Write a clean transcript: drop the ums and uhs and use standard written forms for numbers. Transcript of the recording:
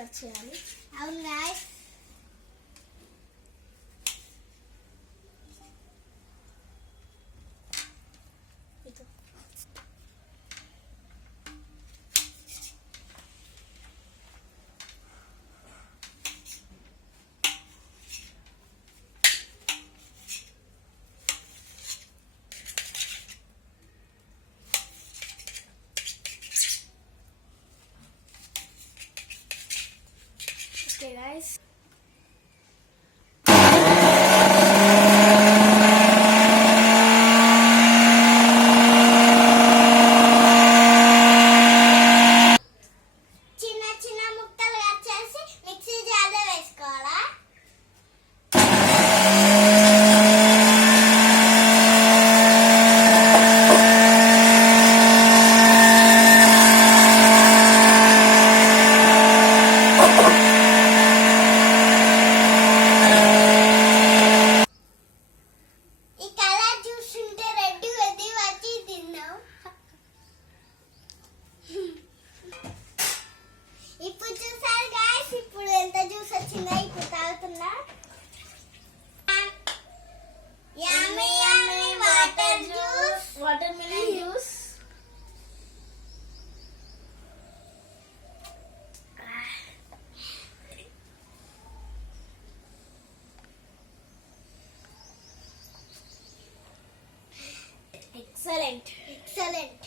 సర్చ్ చేయాలి. అవును guys, okay guys, చిన్న చిన్న ముక్కలు కట్ చేసి మిక్సీ జార్లో వేసుకోవాలా? ఈ కలర్ చూస్తుంటే రెడ్ వెది వచ్చి తిన్నాం. ఇప్పుడు చూసారు గాయ్స్, ఇప్పుడు ఎంత జ్యూస్ వచ్చిందో ఇప్పుడు తాగుతున్నా. Yummy yummy water juice. Watermelon juice. Excellent. Excellent.